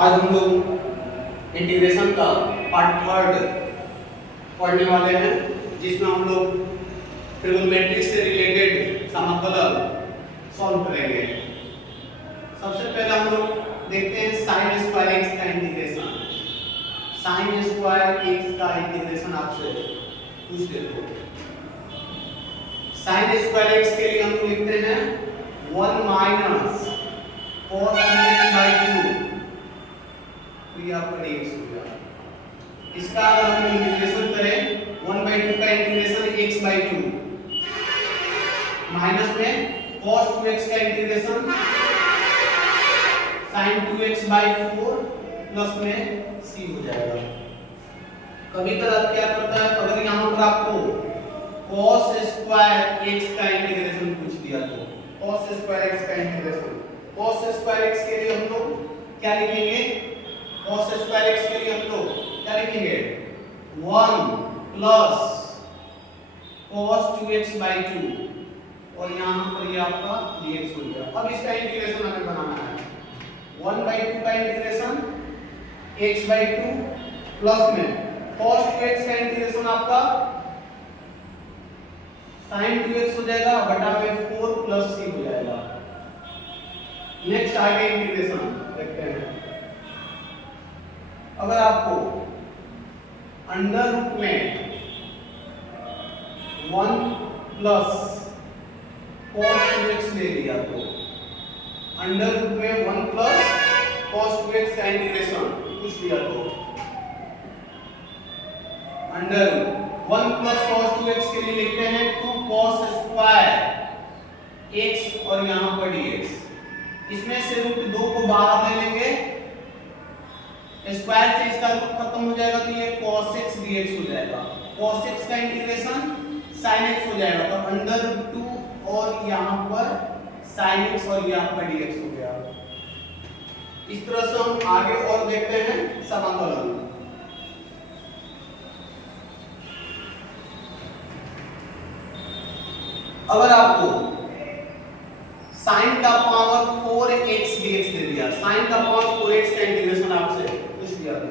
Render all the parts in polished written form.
आज हम लोग इंटीग्रेशन का पार्ट थर्ड पढ़ने वाले हैं, जिसमें हम लोग ट्रिग्नोमेट्री से रिलेटेड समाकलन सॉल्व करेंगे। सबसे पहले हम लोग देखते हैं साइन स्क्वायर एक्स का इंटीग्रेशन। साइन स्क्वायर एक्स का इंटीग्रेशन आपसे पूछ देते हैं। साइन स्क्वायर एक्स के लिए हम लोग लिखते हैं 1 माइनस cos 2x/2, तो ये आपका dx हो गया। इसका अगर हम इंटीग्रेशन करें 1/2 का इंटीग्रेशन x/2 माइनस में cos 2x का इंटीग्रेशन sin 2x/4 प्लस में c हो जाएगा। कभी कभार क्या करता है, अगर यहां पर आपको cos स्क्वायर x का इंटीग्रेशन पूछ दिया तो cos स्क्वायर x का इंटीग्रेशन, cos स्क्वायर x के लिए हम लोग क्या लिखेंगे? cos स्क्वायर x के लिए हम लोग क्या लिखेंगे? 1 प्लस cos 2x/2 और यहाँ पर ये आपका dx हो गया। अब इसका इंटीग्रेशन हमें बनाना है। 1/2 का इंटीग्रेशन x/2 प्लस में cos 2x का इंटीग्रेशन आपका sin 2x हो जाएगा बटा में 4 प्लस c हो जाएगा। नेक्स्ट आगे इंटीग्रेशन देखते हैं। अगर आपको अंडर रूट में 1 प्लस cos 2x ले लिया तो अंडर रूट में 1 प्लस cos 2x का इंटीग्रेशन पूछ लिया तो अंडर 1 प्लस cos 2x के लिए लिखते हैं 2 cos स्क्वायर x और यहां पर dx। इसमें से रूट 2 को बाहर ले लेंगे, स्क्वायर से इसका रूट खत्म हो जाएगा तो ये cos x dx हो जाएगा। cos x का इंटीग्रेशन sin x हो जाएगा, तो अंडर रूट 2 और यहां पर sin x और यहां पर dx हो गया। इस तरह से हम आगे और देखते हैं समाकलन। अगर आपको sin का पावर 4x dx दे दिया, sin का पावर 4x का इंटीग्रेशन आपसे पूछ दिया तो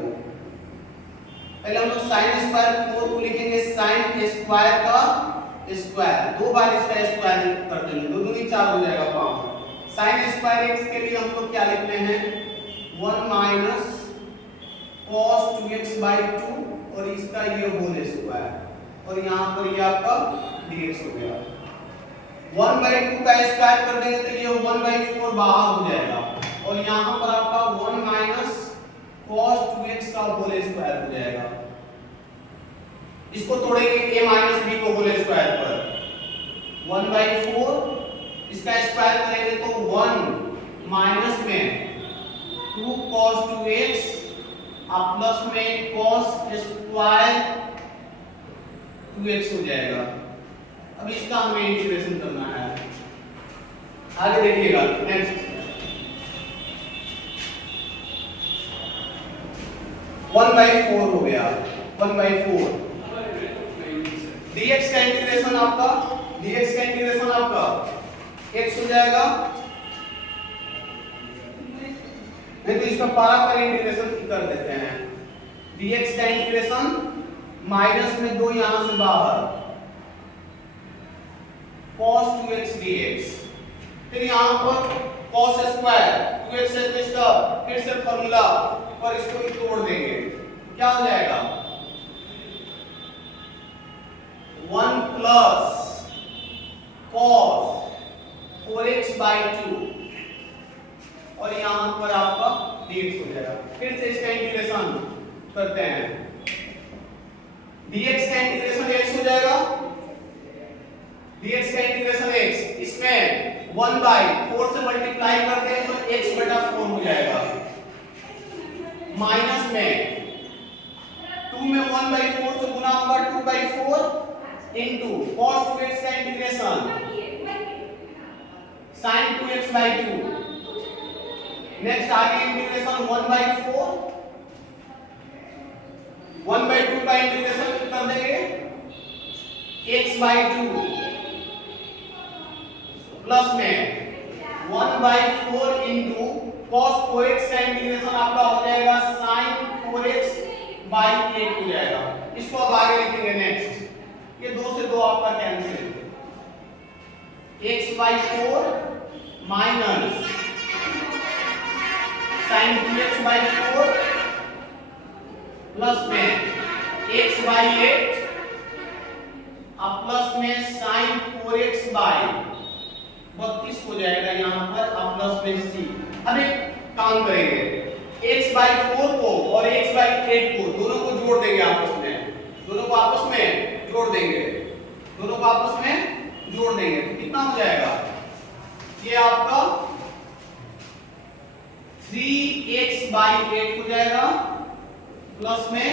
पहले हम लोग sin स्क्वायर 4 को लिखेंगे sin स्क्वायर का स्क्वायर, दो बार इसका स्क्वायर कर देंगे, दो दूनी 4 हो जाएगा पावर। sin स्क्वायर x के लिए हम लोग क्या लिखते हैं 1 माइनस cos 2x/2 और इसका ये होल स्क्वायर और यहां पर ये आपका dx हो गया। 1/2 का स्क्वायर कर देंगे तो ये 1/4 बाहर हो जाएगा और यहां पर आपका 1 माइनस cos 2x का होल स्क्वायर हो जाएगा। इसको तोड़ेंगे a माइनस b को होल स्क्वायर पर 1/4, इसका स्क्वायर करेंगे तो 1 माइनस में 2 cos 2x और प्लस में cos स्क्वायर 2x हो जाएगा। अब इसका हमें इंटीग्रेशन करना है। आगे देखिएगा नेक्स्ट 1/4 हो गया। 1/4 dx का इंटीग्रेशन आपका x हो जाएगा, नहीं तो इसका पारा पर इंटीग्रेशन कर देते हैं। dx का इंटीग्रेशन माइनस में 2 यहां से बाहर cos 2x dx, फिर यहां पर cos स्क्वायर 2x से इसका फिर से फार्मूला पर इसको तोड़ देंगे, क्या हो जाएगा 1 प्लस cos 4x/2 और यहां पर आपका dx हो जाएगा। फिर से इसका इंटीग्रेशन करते हैं। dx का इंटीग्रेशन x हो जाएगा, dx का इंटीग्रेशन x, इसमें 1/4 से मल्टीप्लाई करते हैं तो x/4 हो जाएगा। माइनस में 2 में 1/4 से गुना होगा 2/4 इनटू cos 2x का इंटीग्रेशन sin 2x/2। नेक्स्ट आगे इंटीग्रेशन 1/4 1/2 का इंटीग्रेशन कर देंगे x/2 प्लस में 1/4 इनटू cos 4x का इंटीग्रेशन आपका हो बाई 8 हो जाएगा। इसको अब आगे लिखेंगे नेक्स्ट, ये 2 से 2 आपका cancel, x by 4 minus sine 2x by 4 plus में x बाई 8 अब प्लस में साइन 4x बाई 32 हो जाएगा यहाँ पर, अब प्लस में c। अब एक काम करेंगे, x बाई 4 को और x बाई 8 को दोनों को जोड़ देंगे आपस में, दोनों को आपस में जोड़ देंगे, दोनों को आपस में जोड़ देंगे तो कितना हो जाएगा, ये आपका 3x बाई 8 हो जाएगा प्लस में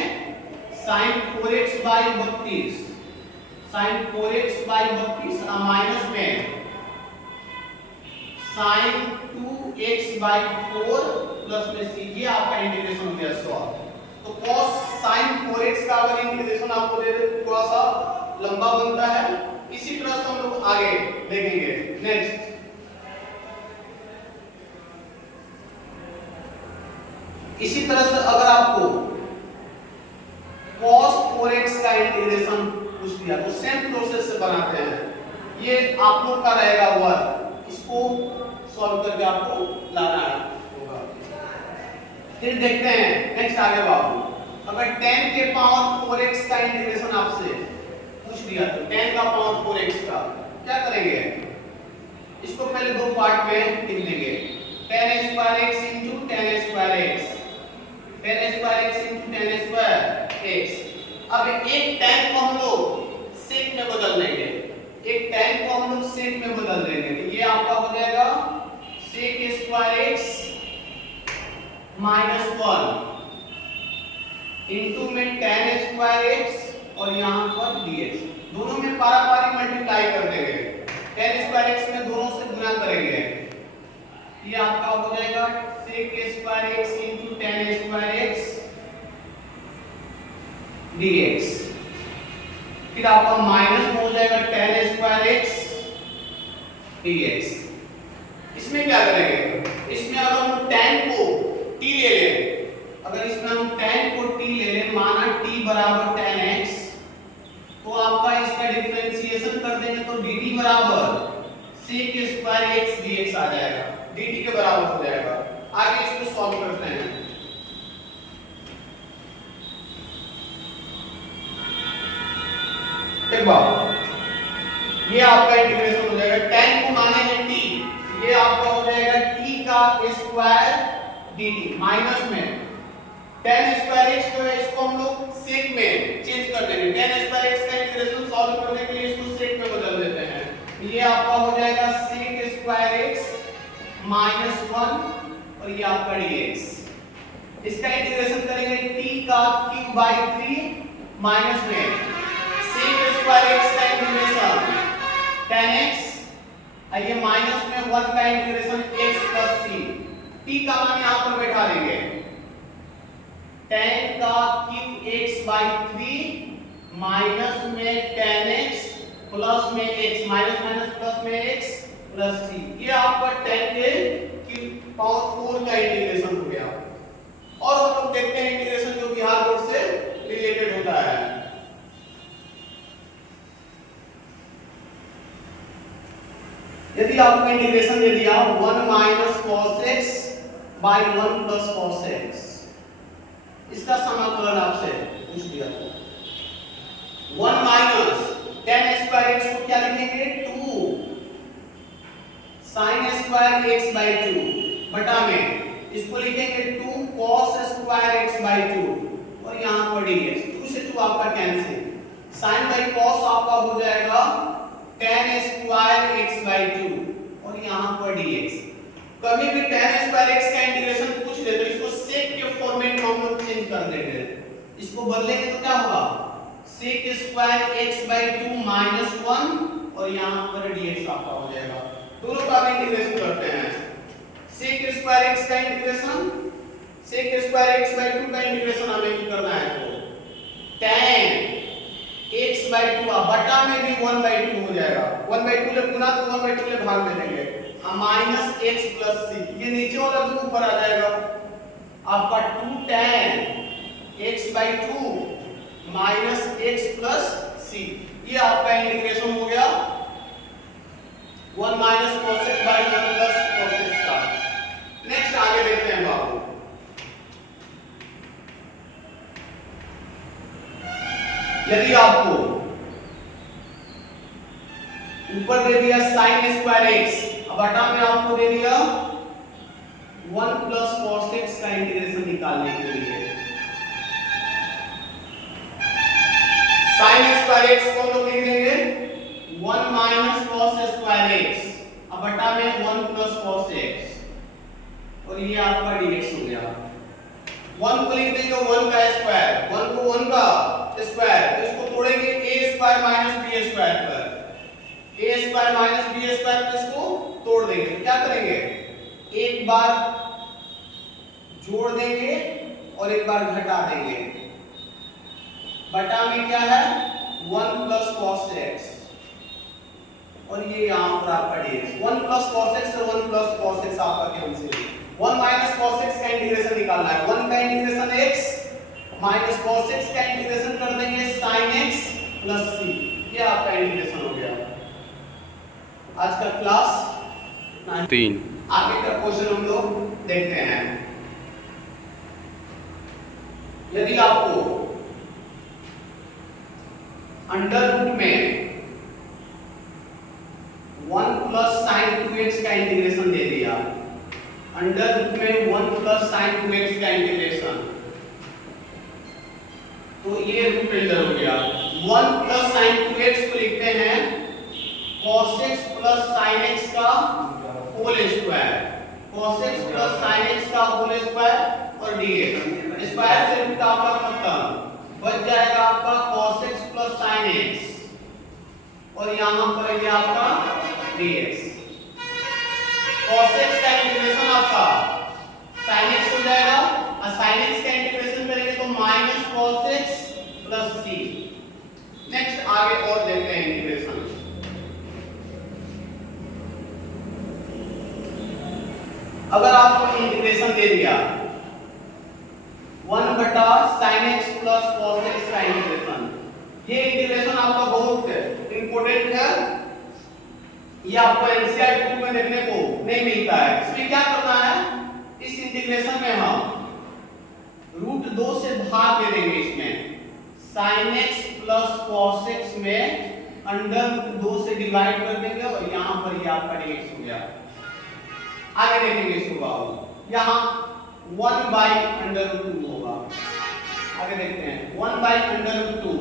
sine 4x by 32, sine 4x by 32 minus में साइन 2x बाई 4 प्लस में c। ये आपका इंटीग्रेशन हो गया सॉल्व। तो cos sin 4x का अगर इंटीग्रेशन आपको दे दे थोड़ा सा लंबा बनता है, इसी तरह से हम लोग आगे देखेंगे। नेक्स्ट इसी तरह से अगर आपको cos 4x का इंटीग्रेशन पूछ दिया तो सेम प्रोसेस से बनाते हैं, ये आप लोग का रहेगा वर्क, इसको सॉल्व करके आपको लाना होगा। फिर देखते हैं नेक्स्ट आगे बाबू, अगर 10 के पावर 4x का इंटीग्रेशन आपसे पूछ दिया तो 10 का पावर 4x का क्या करेंगे, इसको पहले दो पार्ट में लिख लेंगे, 10 square x into 10 square x, 10 square x into 10 square x। अब एक 10 को हम लोग सेक में बदल देंगे, एक 10 को हम लोग सेक में बदल देंगे तो ये आपका हो जाएगा sec square x minus 1 into में 10 स्क्वायर x और यहाँ पर dx, दोनों में पारापारी मल्टीप्लाई कर देंगे, 10 स्क्वायर x में दोनों से गुना करेंगे, ये आपका हो जाएगा sec square x into 10 square x dx। फिर आपका माइनस में हो जाएगा 10 स्क्वायर x dx। इसमें क्या करेंगे, इसमें अगर हम 10 को t ले लें, अगर इसमें हम 10 को t ले लें, माना t बराबर 10x, तो आपका इसका डिफरेंशिएशन कर देंगे तो dt बराबर sec स्क्वायर x dx आ जाएगा, dt के बराबर हो जाएगा। आगे इसको सॉल्व करते हैं। एक बार ये आपका इंटीग्रेशन हो जाएगा, 10 को माने हैं t, ये आपका हो जाएगा t का स्क्वायर dt माइनस में 10 स्क्वायर x जो है इसको हम लोग सेक में चेंज कर देंगे, 10 स्क्वायर x का इंटीग्रेशन सॉल्व करने के लिए इसको सेक में बदल देते हैं, ये आपका हो जाएगा सेक स्क्वायर x माइनस 1 और ये आपका dx। इसका इंटीग्रेशन करेंगे t का क्यूब बाई 3 माइनस में सेक स्क्वायर x का इंटीग्रेशन 10x, ये माइनस में 1 का integration x plus c, t का मान यहाँ पर बैठा लेंगे, 10 का क्यूब x बाई 3 माइनस में 10x प्लस में x, माइनस माइनस प्लस में x प्लस c। ये आपका 10 के क्यूब पावर 4 का इंटीग्रेशन हो गया। और हम लोग देखते हैं इंटीग्रेशन जो बिहार बोर्ड से रिलेटेड होता है। यदि आपको इंटीग्रेशन दे दिया 1 minus cos x by 1 plus cos x, इसका समाकलन आपसे पूछ दिया था, 1 माइनस 10 स्क्वायर x को क्या लिखेंगे 2 sin स्क्वायर x बाई 2 बटा में इसको लिखेंगे 2 cos स्क्वायर x बाई 2 और यहाँ पर dx, 2 से 2 आपका कैंसिल, sin बाई cos आपका हो जाएगा 10 स्क्वायर x बाई 2 और यहाँ पर dx। कभी भी 10 स्क्वायर x का इंटीग्रेशन पूछ ले तो इसको सेक के फॉर्मेट में हम लोग चेंज कर देंगे, इसको बदलेंगे तो क्या होगा sec square x by 2 minus 1 और यहाँ पर dx आपका हो जाएगा। दोनों का इंटीग्रेशन करते हैं, सेक स्क्वायर x का integration, sec square x by 2 का इंटीग्रेशन हमें करना है तो tan x बाई 2 बटा में भी 1 बाई 2 हो जाएगा, 1 बाई 2 ले गुना तो 1 बाई 2 ले भाग में देंगे, माइनस x प्लस c, ये नीचे वाला 2 ऊपर आ जाएगा, आपका 2 tan x/2 minus x plus c। ये आपका इंटीग्रेशन हो गया 1 minus cos x by 1 plus cos x का। नेक्स्ट आगे देखते हैं बाबू। यदि आपको ऊपर दे दिया sin स्क्वायर x, अब बटा में आपको दे दिया 1 प्लस cos x का इंटीग्रेशन निकालने के लिए sin स्क्वायर x को हम लोग लिख देंगे 1 माइनस cos स्क्वायर x, अब बटा में 1 प्लस cos x, और ये आपका dx हो गया। 1 को लिख देंगे 1 का स्क्वायर, 1 को 1 का स्क्वायर, तो इसको तोड़ेंगे a square minus b square पर, a square minus b square पर इसको तोड़ देंगे। क्या करेंगे, एक बार जोड़ देंगे और एक बार घटा देंगे। बटा में क्या है 1 प्लस cos x, और ये यहां पर आपका dx। 1 प्लस cos x और 1 प्लस cos x आपका कैंसिल। 1 माइनस cos x का इंटीग्रेशन निकालना है। 1 का integration x minus cos x का इंटीग्रेशन कर देंगे sin x प्लस c। ये आपका इंटीग्रेशन हो गया। आज का क्लास 3। आगे का क्वेश्चन हम लोग देखते हैं। यदि आपको अंडर रूट में 1 प्लस sin 2x का इंटीग्रेशन दे दिया, अंडर रूट में 1 प्लस sin 2x का इंटीग्रेशन, तो ये रूट अंडर हो गया। 1 प्लस sin 2x को लिखते हैं cos x plus sin x का whole square, cos x plus sin x का होल स्क्वायर और dx। स्क्वायर से रूट आपका खत्म, बच जाएगा आपका cos x plus sin x, और यहां पर ये आपका dx। cos x का इंटीग्रेशन आपका sin x हो जाएगा, और sin x का इंटीग्रेशन करेंगे तो minus cos x plus c। Next आगे और देखते हैं इंटीग्रेशन। अगर आपको इंटीग्रेशन दे दिया 1 बटा sin x plus cos x का इंटीग्रेशन, ये इंटीग्रेशन आपका बहुत इंपॉर्टेंट है, ये आपको एनसीईआरटी बुक में देखने को नहीं मिलता है। इसमें क्या करना है, इस इंटीग्रेशन में हम रूट 2 से भाग दे देंगे। इसमें sin x plus cos x में अंडर रूट 2 से डिवाइड कर देंगे, और यहां पर ये आपका dx हो गया। आगे देखेंगे इसको बाबू, यहां 1 बाई अंडर रूट 2 होगा। आगे देखते हैं 1 बाई अंडर रूट 2,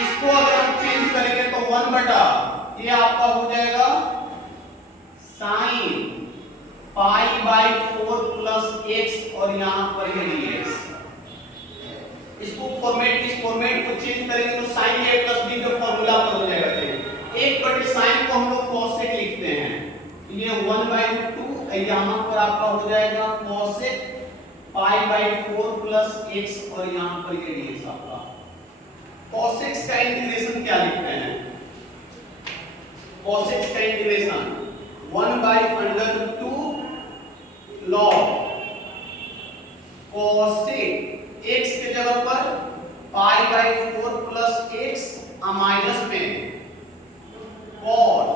इसको अगर हम चेंज करेंगे तो 1 बटा ये आपका हो जाएगा sin pi by 4 plus x, और यहां पर ये dx। इसको फॉर्मेट, इस फॉर्मेट को चेंज करेंगे तो sin a प्लस b का फार्मूला पर हो जाएगा। 1 बटे sin को हम लोग cos से लिखते हैं, ये 1 बाई 2, यहां पर आपका हो जाएगा cos pi by 4 plus x, और यहां पर ये dx आपका। cos x का इंटीग्रेशन क्या लिखते हैं, cos x का integration 1 by under root 2 log cos x के जगह पर pi by 4 plus x, minus में cos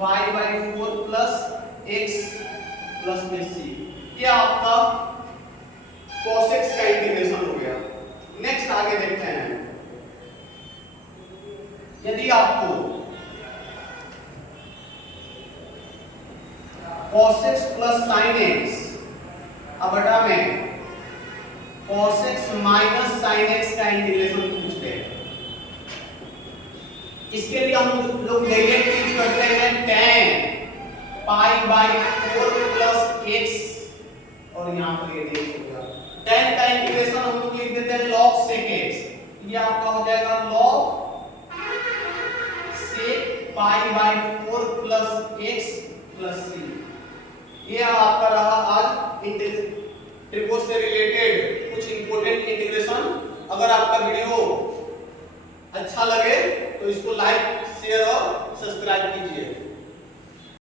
pi by 4 plus x plus में c। ये आपका cos x का इंटीग्रेशन हो गया। नेक्स्ट आगे देखते हैं। यदि आपको cos x plus sin x, अब बटा में cos x minus sin x का इंटीग्रेशन पूछते हैं, इसके लिए हम लोग डायरेक्ट यूज करते हैं tan pi by 4 plus x, और यहां पर ये dx हो गया। tan का इंटीग्रेशन हम लोग लिख देते हैं log sec x, ये आपका हो जाएगा log sec pi by 4 plus x plus c। ये आपका रहा आज ट्रिगोन से रिलेटेड कुछ इंपॉर्टेंट इंटीग्रेशन। अगर आपका वीडियो अच्छा लगे तो इसको लाइक, शेयर और सब्सक्राइब कीजिए।